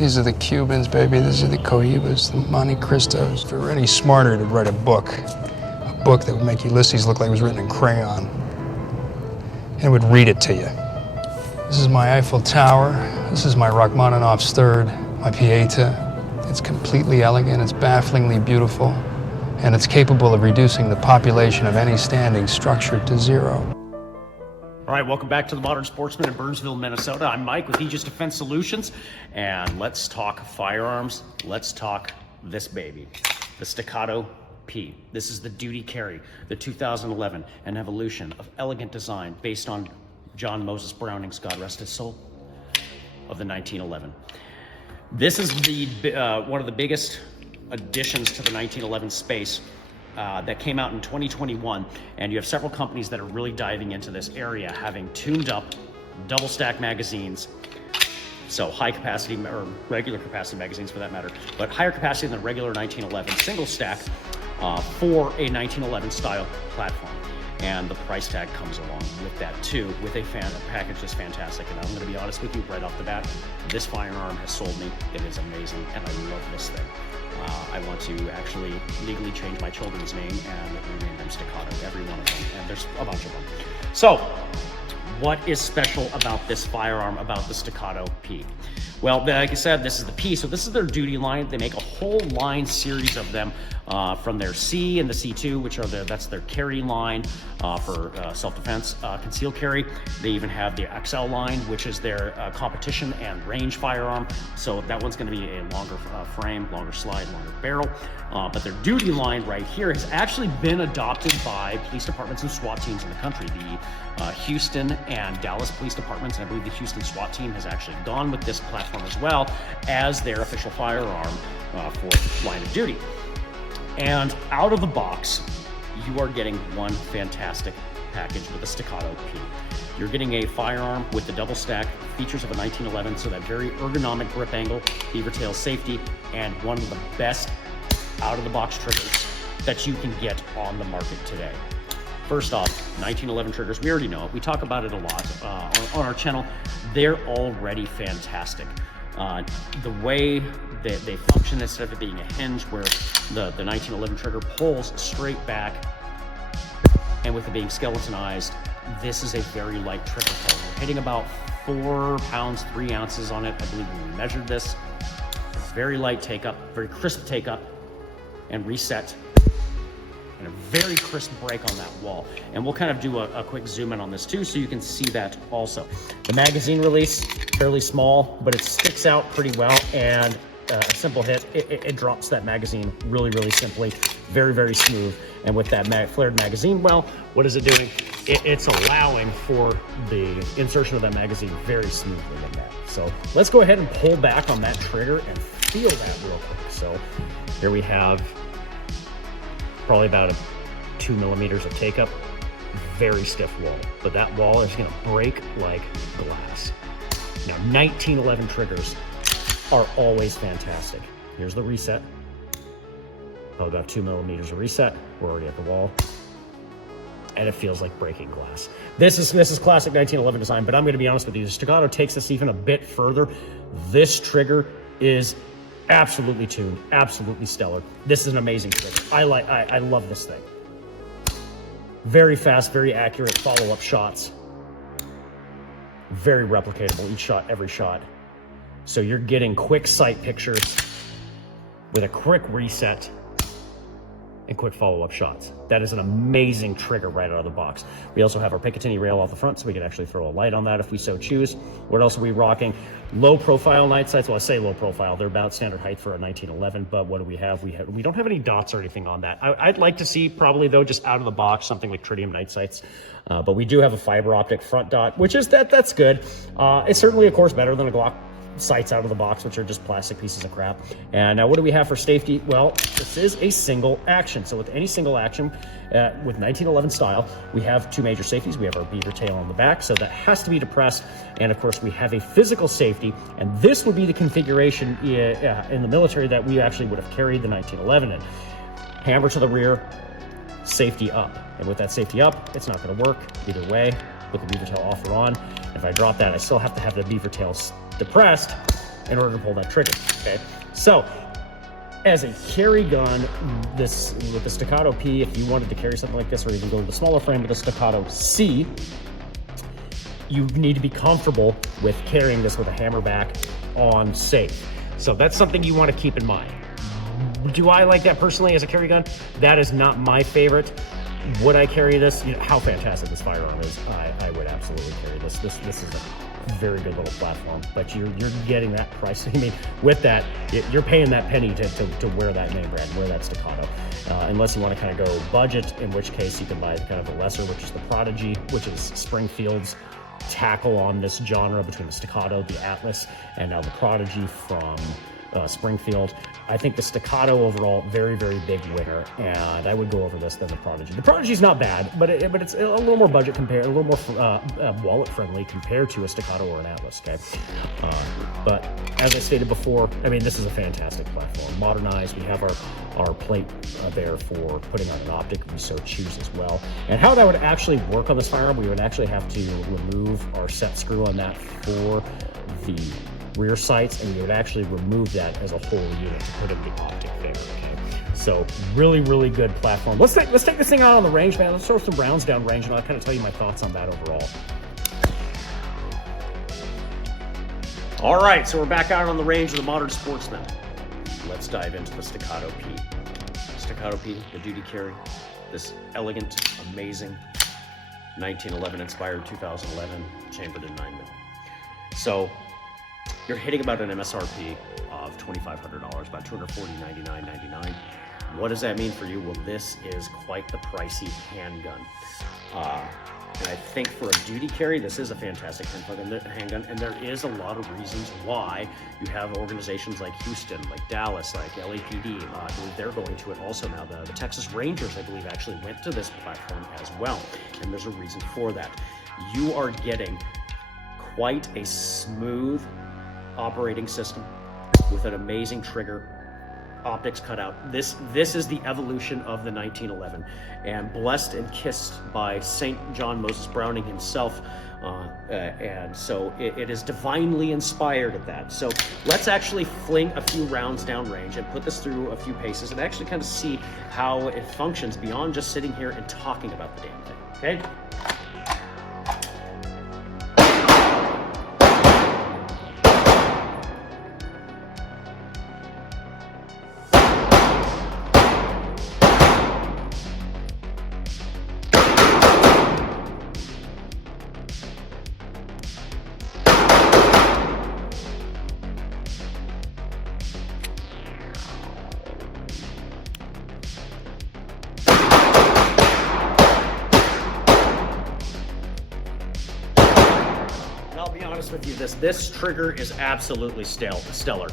These are the Cubans, baby. These are the Cohibas, the Monte Cristos. If it were any smarter to write a book that would make Ulysses look like it was written in crayon, and it would read it to you. This is my Eiffel Tower. This is my Rachmaninoff's third, my Pieta. It's completely elegant, it's bafflingly beautiful, and it's capable of reducing the population of any standing structure to zero. All right, welcome back to the Modern Sportsman in Burnsville, Minnesota. I'm Mike with Aegis Defense Solutions, and let's talk firearms. Let's talk this baby, the Staccato P. This is the duty carry, the 2011, an evolution of elegant design based on John Moses Browning's, God rest his soul, of the 1911. This is the one of the biggest additions to the 1911 space that came out in 2021, and you have several companies that are really diving into this area, having tuned up double stack magazines, so high capacity or regular capacity magazines for that matter, but higher capacity than the regular 1911 single stack for a 1911 style platform. And the price tag comes along with that too, with a package that's fantastic. And I'm going to be honest with you right off the bat, this firearm has sold me. It is amazing, and I love this thing. I want to actually legally change my children's name and rename them Staccato, every one of them, and there's a bunch of them. So, what is special about this firearm, about the Staccato P? Well, like I said, this is the P, so this is their duty line. They make a whole line series of them from their C and the C2, which are that's their carry line for self-defense, concealed carry. They even have the XL line, which is their competition and range firearm. So that one's going to be a longer frame, longer slide, longer barrel. But their duty line right here has actually been adopted by police departments and SWAT teams in the country. The Houston and Dallas police departments, and I believe the Houston SWAT team has actually gone with this platform as well as their official firearm for line of duty. And out of the box, you are getting one fantastic package with the Staccato P. You're getting a firearm with the double stack features of a 1911, so that very ergonomic grip angle, beaver tail safety, and one of the best out of the box triggers that you can get on the market today. First off, 1911 triggers, we already know it. We talk about it a lot on our channel. They're already fantastic. The way that they function, instead of it being a hinge where the 1911 trigger pulls straight back, and with it being skeletonized, this is a very light trigger pull. We're hitting about 4 pounds, 3 ounces on it, I believe, when we measured this. Very light take up, very crisp take up and reset, and a very crisp break on that wall. And we'll kind of do a quick zoom in on this too, so you can see that also. The magazine release, fairly small, but it sticks out pretty well, and a simple hit, it drops that magazine really, really simply, very, very smooth. And with that flared magazine, well, what is it doing? It's allowing for the insertion of that magazine very smoothly in that. So let's go ahead and pull back on that trigger and feel that real quick. So here we have probably about 2 millimeters of take up, very stiff wall, but that wall is gonna break like glass. Now, 1911 triggers are always fantastic. Here's the reset. Probably about 2 millimeters of reset. We're already at the wall, and it feels like breaking glass. This is classic 1911 design, but I'm gonna be honest with you, the Staccato takes this even a bit further. This trigger is absolutely tuned, absolutely stellar. This is an amazing trigger. I love this thing. Very fast, very accurate follow-up shots. Very replicatable, each shot, every shot. So you're getting quick sight pictures with a quick reset and quick follow-up shots. That is an amazing trigger right out of the box. We also have our Picatinny rail off the front, so we can actually throw a light on that if we so choose. What else are we rocking? Low profile night sights. Well, I say low profile, they're about standard height for a 1911, but what do we have? We don't have any dots or anything on that. I'd like to see probably though, just out of the box, something like tritium night sights. But we do have a fiber optic front dot, which is that's good. It's certainly, of course, better than a Glock sights out of the box, which are just plastic pieces of crap. And now what do we have for safety? Well, this is a single action. So with any single action, with 1911 style, we have 2 major safeties. We have our beaver tail on the back, so that has to be depressed. And of course, we have a physical safety, and this would be the configuration in the military that we actually would have carried the 1911 in. Hammer to the rear, safety up. And with that safety up, it's not gonna work either way with the beaver tail off or on. If I drop that, I still have to have the beaver tails depressed in order to pull that trigger, okay? So, as a carry gun, this with the Staccato P, if you wanted to carry something like this, or even go to the smaller frame with the Staccato C, you need to be comfortable with carrying this with a hammerback on safe. So that's something you want to keep in mind. Do I like that personally as a carry gun? That is not my favorite. Would I carry this? You know, how fantastic this firearm is. I would absolutely carry this. This is a very good little platform, but you're getting that price. I mean, with that, you're paying that penny to wear that name brand, wear that Staccato. Unless you want to kind of go budget, in which case you can buy kind of the lesser, which is the Prodigy, which is Springfield's tackle on this genre between the Staccato, the Atlas, and now the Prodigy from Springfield. I think the Staccato overall, very, very big winner, and I would go over this than the Prodigy. The Prodigy's not bad, but it's a little more budget compared, a little more wallet friendly compared to a Staccato or an Atlas, okay? But as I stated before, I mean, this is a fantastic platform. Modernized, we have our plate there for putting on an optic if we so choose as well. And how that would actually work on this firearm, we would actually have to remove our set screw on that for the rear sights, and you would actually remove that as a whole unit to put in the optic there, okay? So really, really good platform. Let's take this thing out on the range, man. Let's throw some rounds down range, and I'll kind of tell you my thoughts on that overall. All right, so we're back out on the range of the modern sportsman. Let's dive into the Staccato P. Staccato P, the duty carry. This elegant, amazing, 1911 inspired, 2011, chambered in 9mm. So you're hitting about an MSRP of $2,500, about $240.99.99. What does that mean for you? Well, this is quite the pricey handgun. And I think for a duty carry, this is a fantastic handgun, and there is a lot of reasons why. You have organizations like Houston, like Dallas, like LAPD. I believe they're going to it also now. The Texas Rangers, I believe, actually went to this platform as well, and there's a reason for that. You are getting quite a smooth operating system with an amazing trigger, optics cut out. This is the evolution of the 1911, and blessed and kissed by St. John Moses Browning himself, and so it is divinely inspired at that. So let's actually fling a few rounds downrange and put this through a few paces and actually kind of see how it functions beyond just sitting here and talking about the damn thing, okay? I'll be honest with you, this trigger is absolutely stellar.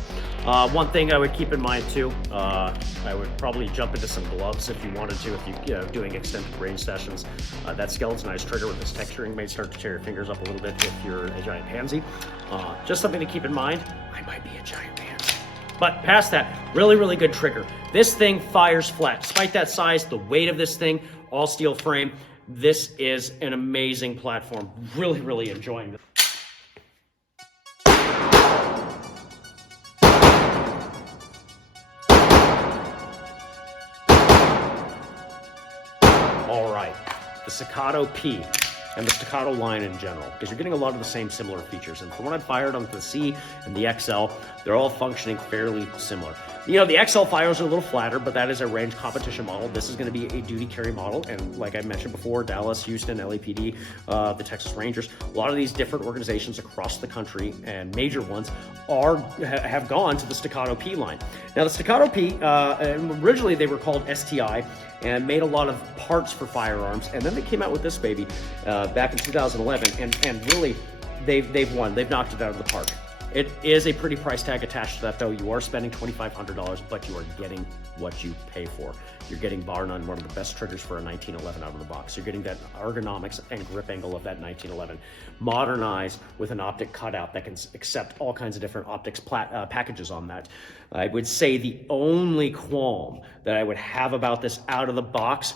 One thing I would keep in mind too, I would probably jump into some gloves if you wanted to, if you're doing extended range sessions. That skeletonized trigger with this texturing may start to tear your fingers up a little bit if you're a giant pansy. Just something to keep in mind. I might be a giant pansy. But past that, really, really good trigger. This thing fires flat. Despite that size, the weight of this thing, all steel frame, this is an amazing platform. Really, really enjoying this. All right, the Staccato P and the Staccato line in general, because you're getting a lot of the same similar features. And from what I've fired on the C and the XL, they're all functioning fairly similar. You know, the XL fires are a little flatter, but that is a range competition model. This is going to be a duty carry model. And like I mentioned before, Dallas, Houston, LAPD, the Texas Rangers, a lot of these different organizations across the country and major ones have gone to the Staccato P line. Now, the Staccato P, originally they were called STI and made a lot of parts for firearms. And then they came out with this baby back in 2011. And really, they've won. They've knocked it out of the park. It is a pretty price tag attached to that, though. You are spending $2,500, but you are getting what you pay for. You're getting, bar none, one of the best triggers for a 1911 out of the box. You're getting that ergonomics and grip angle of that 1911, modernized with an optic cutout that can accept all kinds of different optics packages on that. I would say the only qualm that I would have about this out of the box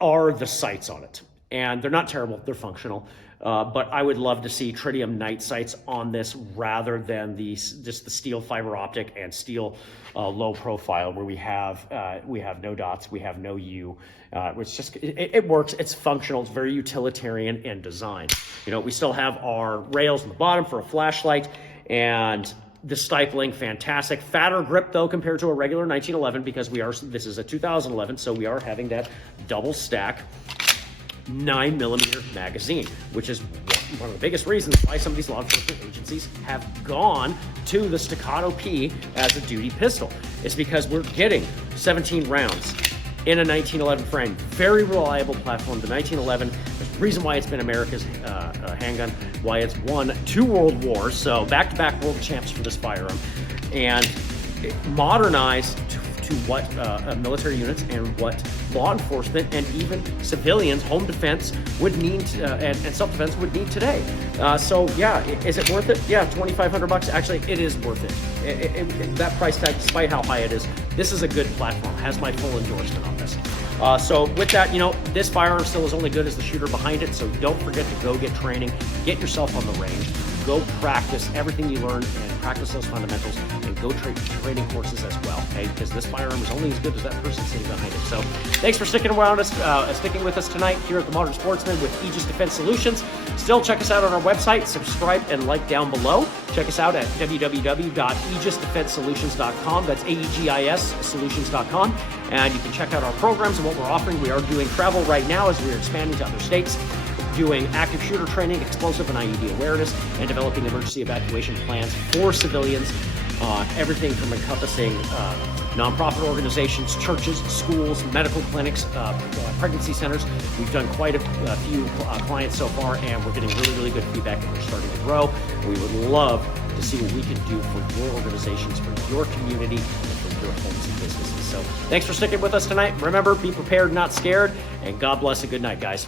are the sights on it. and they're not terrible, they're functional. But I would love to see tritium night sights on this rather than just the steel fiber optic and steel low profile, where we have no dots, we have no U. It works, it's functional, it's very utilitarian in design. We still have our rails on the bottom for a flashlight, and the stippling, fantastic. Fatter grip though compared to a regular 1911, because this is a 2011, so we are having that double stack 9mm magazine, which is one of the biggest reasons why some of these law enforcement agencies have gone to the Staccato P as a duty pistol. It's because we're getting 17 rounds in a 1911 frame. Very reliable platform. The 1911, there's a reason why it's been America's handgun, why it's won 2 world wars, so back-to-back world champs for this firearm, and modernized to what military units and what law enforcement and even civilians, home defense would need, and self-defense would need today. So yeah, is it worth it? Yeah, $2,500. Actually, it is worth it. That price tag, despite how high it is, this is a good platform. Has my full endorsement on this. So with that, this firearm still is only good as the shooter behind it. So don't forget to go get training, get yourself on the range, go practice everything you learn and practice those fundamentals, and go training courses as well, okay? Because this firearm is only as good as that person sitting behind it. So thanks for sticking with us tonight here at the Modern Sportsman with Aegis Defense Solutions. Still, check us out on our website, subscribe and like down below. Check us out at www.aegisdefensesolutions.com. That's AEGIS solutions.com. And you can check out our programs and what we're offering. We are doing travel right now as we are expanding to other states, doing active shooter training, explosive and IED awareness, and developing emergency evacuation plans for civilians. Everything from encompassing nonprofit organizations, churches, schools, medical clinics, pregnancy centers. We've done quite a few clients so far, and we're getting really, really good feedback, and we're starting to grow. We would love to see what we can do for your organizations, for your community, and for your homes and businesses. So thanks for sticking with us tonight. Remember, be prepared, not scared, and God bless and good night, guys.